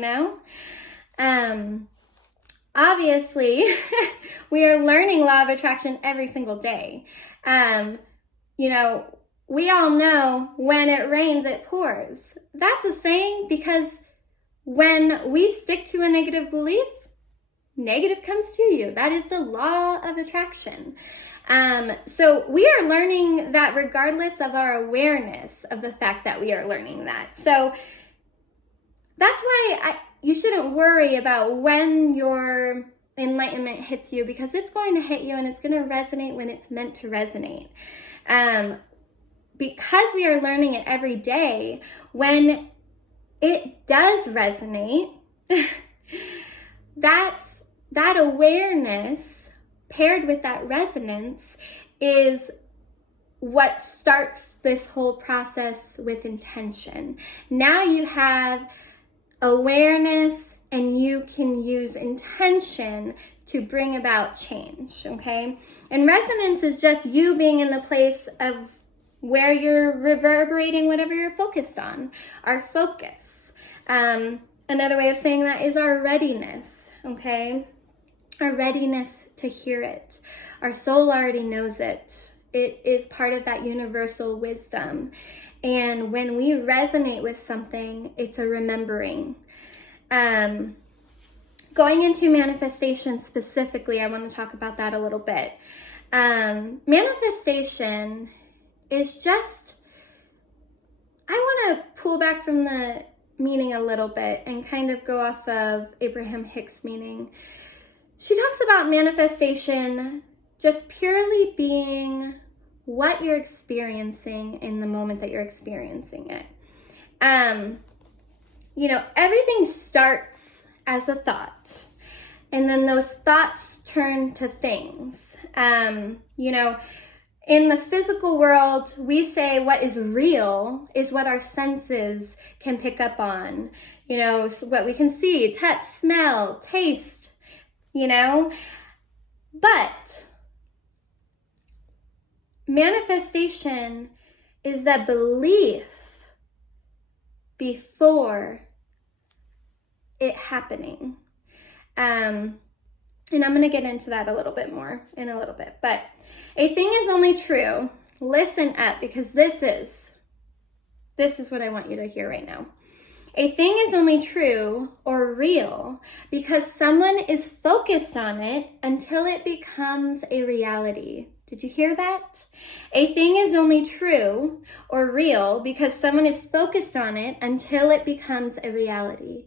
know? Obviously, we are learning law of attraction every single day. We all know when it rains, it pours. That's a saying because when we stick to a negative belief, negative comes to you. That is the law of attraction. So we are learning that regardless of our awareness of the fact that we are learning that. So that's why you shouldn't worry about when your enlightenment hits you, because it's going to hit you and it's going to resonate when it's meant to resonate. Because we are learning it every day, when it does resonate, that awareness paired with that resonance is what starts this whole process with intention. Now you have awareness and you can use intention to bring about change, okay? And resonance is just you being in the place of where you're reverberating whatever you're focused on, our focus. Another way of saying that is our readiness, okay? Our readiness to hear it. Our soul already knows it. It is part of that universal wisdom. And when we resonate with something, it's a remembering. Going into manifestation specifically, I want to talk about that a little bit. Manifestation is just, I want to pull back from the meaning a little bit and kind of go off of Abraham Hicks' meaning. She talks about manifestation just purely being what you're experiencing in the moment that you're experiencing it. Everything starts as a thought, and then those thoughts turn to things. In the physical world, we say what is real is what our senses can pick up on. What we can see, touch, smell, taste, But manifestation is that belief before it happening. And I'm going to get into that a little bit more in a little bit. But a thing is only true. Listen up, because this is what I want you to hear right now. A thing is only true or real because someone is focused on it until it becomes a reality. Did you hear that? A thing is only true or real because someone is focused on it until it becomes a reality.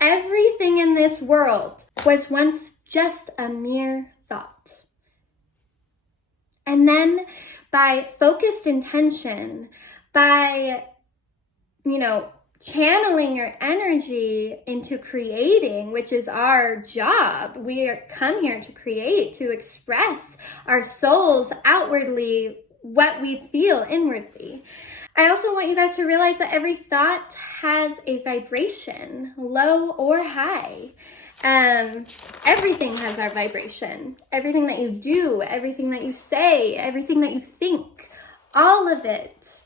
Everything in this world was once just a mere thought. And then by focused intention, by, channeling your energy into creating, which is our job. We come here to create, to express our souls outwardly, what we feel inwardly. I also want you guys to realize that every thought has a vibration, low or high. Everything has our vibration. Everything that you do, everything that you say, everything that you think, all of it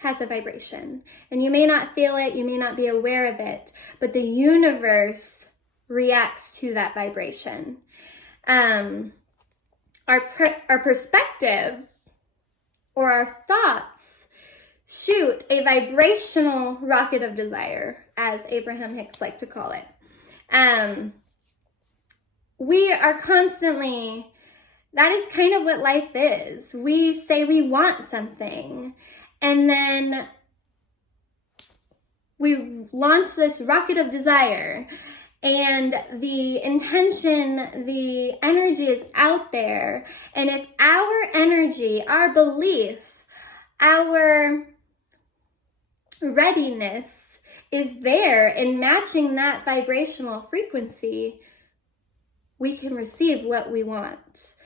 has a vibration. And you may not feel it, you may not be aware of it, but the universe reacts to that vibration. Our perspective or our thoughts shoot a vibrational rocket of desire, as Abraham Hicks liked to call it. We are constantly, that is kind of what life is. We say we want something, and then we launch this rocket of desire, and the intention, the energy is out there. And if our energy, our belief, our readiness is there in matching that vibrational frequency, we can receive what we want.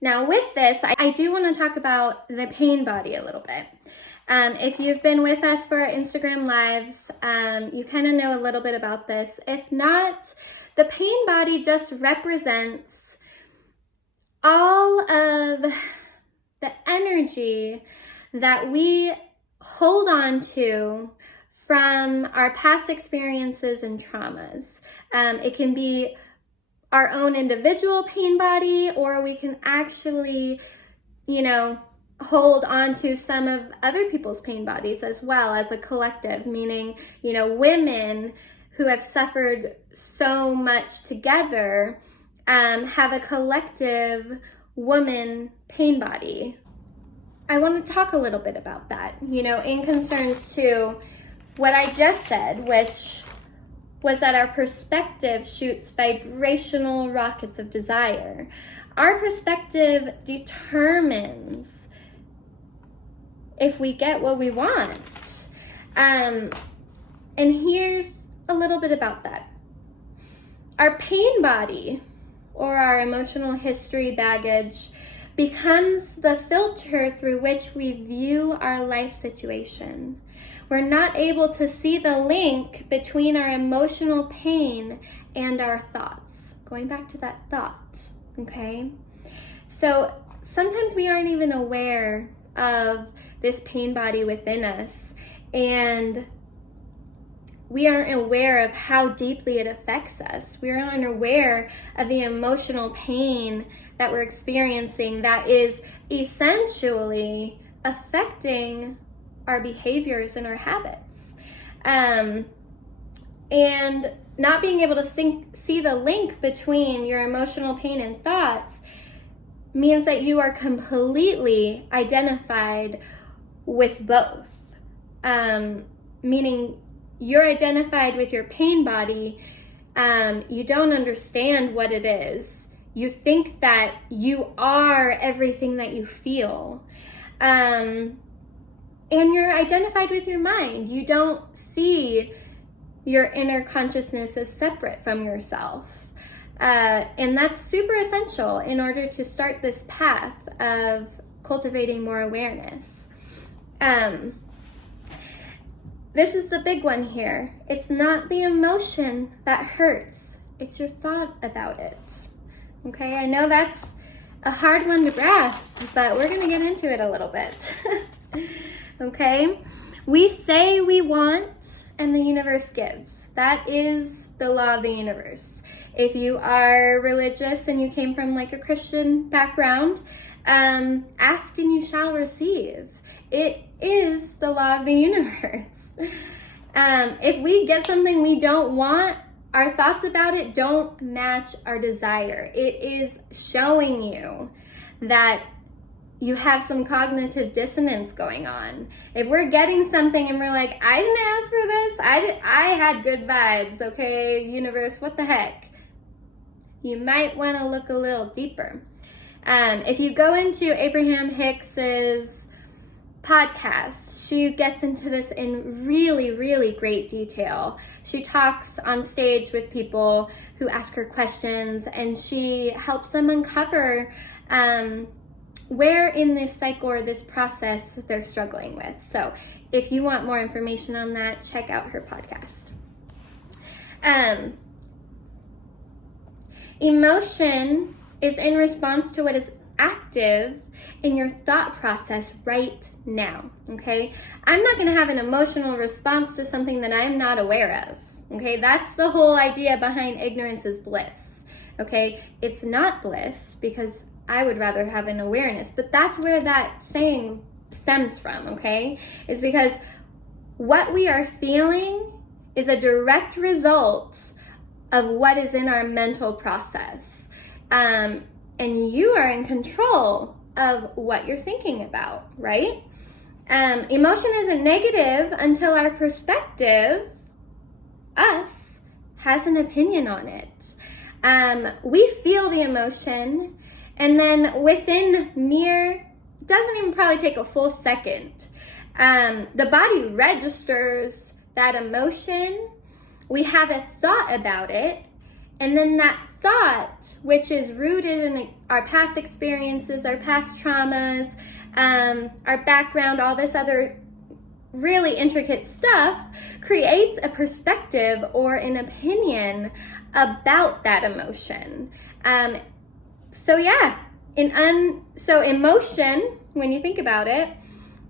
Now with this, I do want to talk about the pain body a little bit. If you've been with us for our Instagram lives, you kind of know a little bit about this. If not, the pain body just represents all of the energy that we hold on to from our past experiences and traumas. It can be our own individual pain body, or we can actually, hold on to some of other people's pain bodies as well as a collective, meaning, women who have suffered so much together have a collective woman pain body. I want to talk a little bit about that, in concerns to what I just said, which was that our perspective shoots vibrational rockets of desire. Our perspective determines if we get what we want. And here's a little bit about that. Our pain body, or our emotional history baggage, becomes the filter through which we view our life situation. We're not able to see the link between our emotional pain and our thoughts. Going back to that thought, okay? So sometimes we aren't even aware of this pain body within us, and we aren't aware of how deeply it affects us. We aren't aware of the emotional pain that we're experiencing that is essentially affecting our behaviors and our habits. And not being able to see the link between your emotional pain and thoughts means that you are completely identified with both. Meaning you're identified with your pain body. You don't understand what it is. You think that you are everything that you feel. And you're identified with your mind. You don't see your inner consciousness as separate from yourself. And that's super essential in order to start this path of cultivating more awareness. This is the big one here. It's not the emotion that hurts. It's your thought about it. Okay, I know that's a hard one to grasp, but we're gonna get into it a little bit. Okay, we say we want and the universe gives. That is the law of the universe. If you are religious and you came from like a Christian background, ask and you shall receive. It is the law of the universe. If we get something we don't want, our thoughts about it don't match our desire. It is showing you that you have some cognitive dissonance going on. If we're getting something and we're like, I didn't ask for this, I had good vibes, okay, universe, what the heck? You might want to look a little deeper. If you go into Abraham Hicks's podcast, she gets into this in really, really great detail. She talks on stage with people who ask her questions, and she helps them uncover where in this cycle or this process they're struggling with. So if you want more information on that, check out her podcast. Emotion is in response to what is active in your thought process right now, okay? I'm not going to have an emotional response to something that I'm not aware of, okay? That's the whole idea behind ignorance is bliss, okay? It's not bliss because I would rather have an awareness, but that's where that saying stems from, okay? Is because what we are feeling is a direct result of what is in our mental process. And you are in control of what you're thinking about, right? Emotion isn't negative until our perspective, us, has an opinion on it. We feel the emotion, and then within doesn't even probably take a full second, the body registers that emotion. We have a thought about it, and then that thought, which is rooted in our past experiences, our past traumas, our background, all this other really intricate stuff, creates a perspective or an opinion about that emotion. So emotion, when you think about it,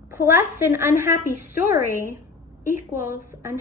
plus an unhappy story equals unhappy.